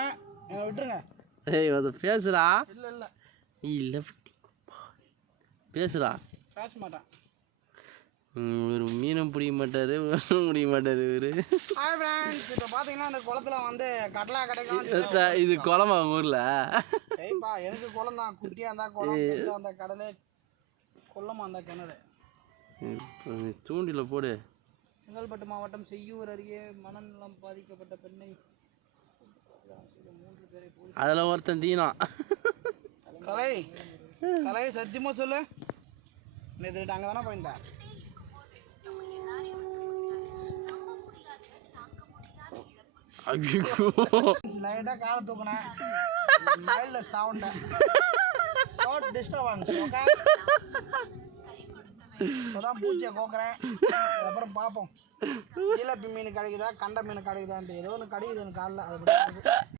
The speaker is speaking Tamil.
போவேன், விட்டுருங்க. ஏய் அது பேசுறா. இல்லை இல்லை பேசுறா. பேச மாட்டேன். ஒரு மீனும் பிடிக்க மாட்டாரு, ஒன்றும் பிடிக்க மாட்டாரு இவரு. ஹாய் ஃப்ரெண்ட்ஸ், இப்போ பார்த்தீங்கன்னா இந்த குளத்துல வந்து கடலா கிடைக்கும். இது குளமா ஊர்ல? சரிப்பா, எனக்கு குளம் தான். குட்டியாக இருந்தால் குளம், அந்த கடலே குளமா அந்த கிணறு. தூண்டில போடு. செங்கல்பட்டு மாவட்டம் செய்யூர் அருகே மனநலம் பாதிக்கப்பட்ட பெண்ணை அதில் ஒருத்தன் தீனம். கலை சத்தியமாக சொல்லு, நேற்று அங்கே தானே போயிருந்தேன். லைட்டாக காலை தூக்கினேன், mild sound, not disturbance. Okay, இப்போதான் பூச்சியை கோக்குறேன். அதுக்கப்புறம் பார்ப்போம் ஜிலேபி மீன் கிடைக்குதா, கண்ட மீன் கிடைக்குதான்ட்டு. ஏதோ ஒன்று கிடைக்குது எனக்கு காலைல. அது